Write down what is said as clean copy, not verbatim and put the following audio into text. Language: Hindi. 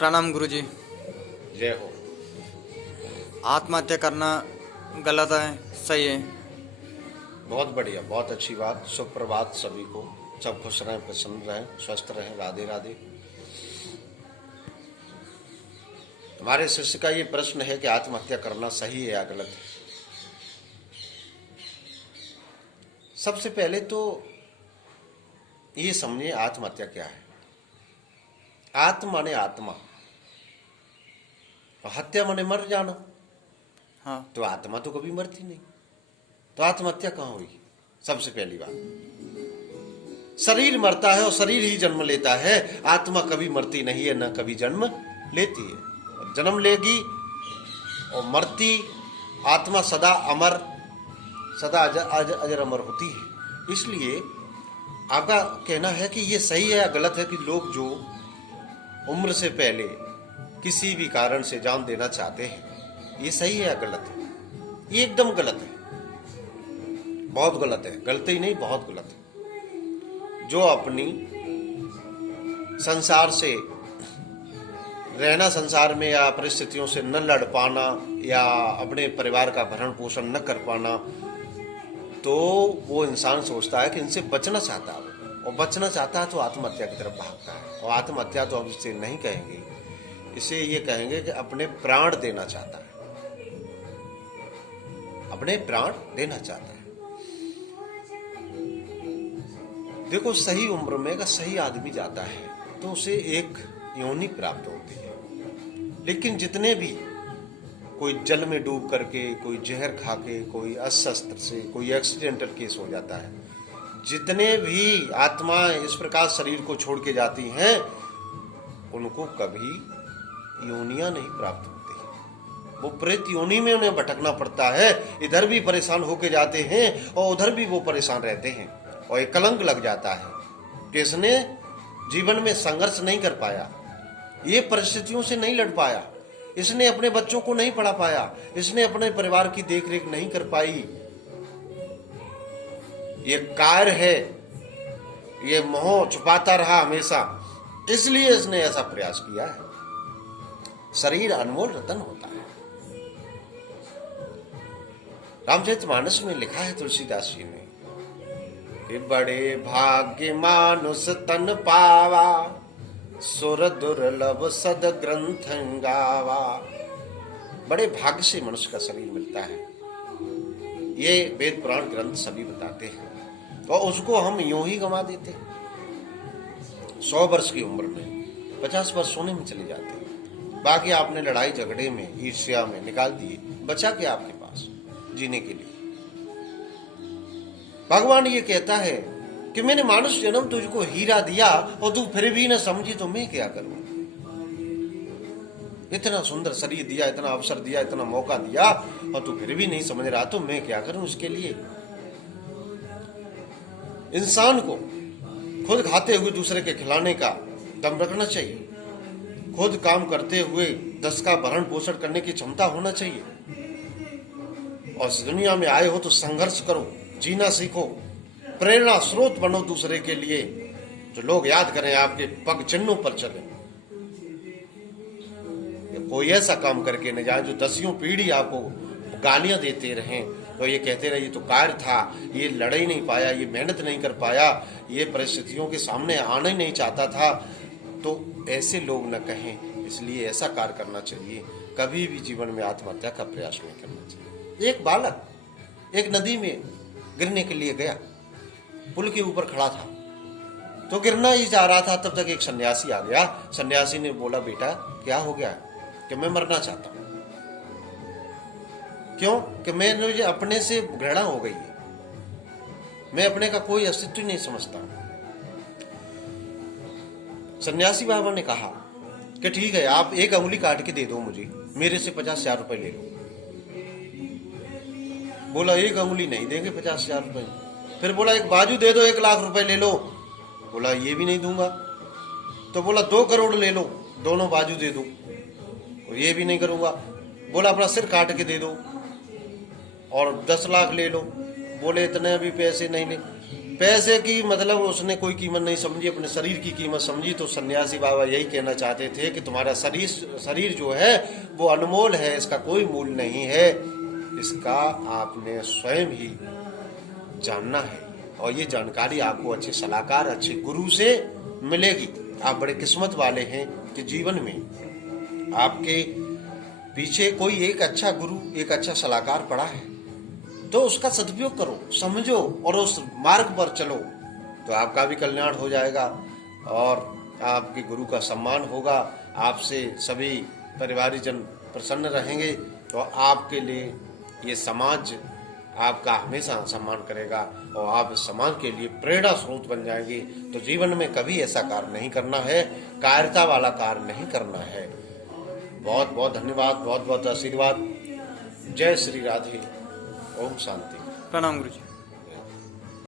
प्रणाम गुरुजी। जय हो। आत्महत्या करना गलत है, सही है? बहुत बढ़िया, बहुत अच्छी बात। सुप्रभात सभी को। सब खुश रहें, प्रसन्न रहें, स्वस्थ रहें। राधे राधे। हमारे शिष्य का ये प्रश्न है कि आत्महत्या करना सही है या गलत है। सबसे पहले तो ये समझिए आत्महत्या क्या है। आत्म माने आत्मा और हत्या माने मर जाना। हाँ। तो आत्मा तो कभी मरती नहीं, तो आत्महत्या कहाँ हुई? सबसे पहली बात, शरीर मरता है और शरीर ही जन्म लेता है। आत्मा कभी मरती नहीं है, न कभी जन्म लेती है। और जन्म लेगी और मरती आत्मा सदा अमर, सदा अजर अमर होती है। इसलिए आपका कहना है कि ये सही है या गलत है कि लोग जो उम्र से पहले किसी भी कारण से जान देना चाहते हैं, ये सही है या गलत है? ये एकदम गलत है, बहुत गलत है। गलती नहीं, बहुत गलत है। जो अपनी संसार से रहना, संसार में या परिस्थितियों से न लड़ पाना या अपने परिवार का भरण पोषण न कर पाना, तो वो इंसान सोचता है कि इनसे बचना चाहता है, और बचना चाहता है तो आत्महत्या की तरफ भागता है। और आत्महत्या तो हम इसे नहीं कहेंगे, इसे ये कहेंगे कि अपने प्राण देना चाहता है, अपने प्राण देना चाहता है। देखो, सही उम्र में अगर सही आदमी जाता है तो उसे एक योनि प्राप्त होती है। लेकिन जितने भी, कोई जल में डूब करके, कोई जहर खा के, कोई अस्वस्थ से, कोई एक्सीडेंटल केस हो जाता है, जितने भी आत्माएं इस प्रकार शरीर को छोड़ के जाती हैं, उनको कभी योनियां नहीं प्राप्त होती। वो प्रेत योनि में उन्हें भटकना पड़ता है। इधर भी परेशान होके जाते हैं और उधर भी वो परेशान रहते हैं, और एक कलंक लग जाता है कि इसने जीवन में संघर्ष नहीं कर पाया, ये परिस्थितियों से नहीं लड़ पाया, इसने अपने बच्चों को नहीं पढ़ा पाया, इसने अपने परिवार की देखरेख नहीं कर पाई। ये कार्य है, ये मोह छुपाता रहा हमेशा, इसलिए इसने ऐसा प्रयास किया है। शरीर अनमोल रतन होता है। रामचरितमानस में लिखा है तुलसीदास जी ने कि बड़े भाग्य मानुष तन पावा, सुर दुर्लभ सद ग्रंथ गावा। बड़े भाग्य से मनुष्य का शरीर मिलता है, ये वेद पुराण ग्रंथ सभी बताते हैं। और उसको हम यूं ही गंवा देते हैं। 100 वर्ष की उम्र में 50 वर्ष सोने में चले जाते हैं। बाकी आपने लड़ाई झगड़े में, ईर्ष्या में निकाल दिए, बचा क्या आपके पास जीने के लिए? भगवान ये कहता है कि मैंने मानुष जन्म तुझको हीरा दिया और तू फिर भी न समझी, तो मैं क्या करूं? इतना सुंदर शरीर दिया, इतना अवसर दिया, इतना मौका दिया, और तू फिर भी नहीं समझ रहा, तो मैं क्या करूं इसके लिए? इंसान को खुद खाते हुए दूसरे के खिलाने का दम रखना चाहिए। खुद काम करते हुए 10 का भरण पोषण करने की क्षमता होना चाहिए। और इस दुनिया में आए हो तो संघर्ष करो, जीना सीखो, प्रेरणा स्रोत बनो दूसरे के लिए, जो लोग याद करें, आपके पग चिन्हों पर चले। कोई ऐसा काम करके न जाए जो 10 पीढ़ी आपको गालियां देते रहें, तो ये कहते रहे ये तो कार्य था, ये लड़ ही नहीं पाया, ये मेहनत नहीं कर पाया, ये परिस्थितियों के सामने आना ही नहीं चाहता था। तो ऐसे लोग न कहें, इसलिए ऐसा कार्य करना चाहिए। कभी भी जीवन में आत्महत्या का प्रयास नहीं करना चाहिए। एक बालक एक नदी में गिरने के लिए गया, पुल के ऊपर खड़ा था, तो गिरना ही जा रहा था, तब तक एक सन्यासी आ गया। सन्यासी ने बोला, बेटा क्या हो गया? कि मैं मरना चाहता हूं। क्यों? कि मुझे अपने से घृणा हो गई है, मैं अपने का कोई अस्तित्व नहीं समझता। सन्यासी बाबा ने कहा कि ठीक है, आप एक अंगुली काट के दे दो मुझे, मेरे से 50,000 रुपए ले लो। बोला एक अंगुली नहीं देंगे 50,000 रुपए। फिर बोला एक बाजू दे दो, 1,00,000 रुपए ले लो। बोला ये भी नहीं दूंगा। तो बोला 2 करोड़ ले लो, दोनों बाजू दे दो। ये भी नहीं करूंगा। बोला अपना सिर काट के दे दो और 10 लाख ले लो। बोले इतने भी पैसे नहीं ले। पैसे की मतलब उसने कोई कीमत नहीं समझी, अपने शरीर की कीमत समझी। तो सन्यासी बाबा यही कहना चाहते थे कि तुम्हारा शरीर जो है वो अनमोल है, इसका कोई मूल्य नहीं है, इसका आपने स्वयं ही जानना है। और ये जानकारी आपको अच्छे सलाहकार, अच्छे गुरु से मिलेगी। आप बड़े किस्मत वाले हैं कि जीवन में आपके पीछे कोई एक अच्छा गुरु, एक अच्छा सलाहकार पड़ा है। तो उसका सदुपयोग करो, समझो और उस मार्ग पर चलो, तो आपका भी कल्याण हो जाएगा और आपके गुरु का सम्मान होगा। आपसे सभी परिवारजन प्रसन्न रहेंगे, तो आपके लिए ये समाज आपका हमेशा सम्मान करेगा और आप इस समाज के लिए प्रेरणा स्रोत बन जाएंगे। तो जीवन में कभी ऐसा कार्य नहीं करना है, कायरता वाला कार्य नहीं करना है। बहुत बहुत धन्यवाद, बहुत बहुत आशीर्वाद। जय श्री राधे। ओम शांति। प्रणाम गुरु जी।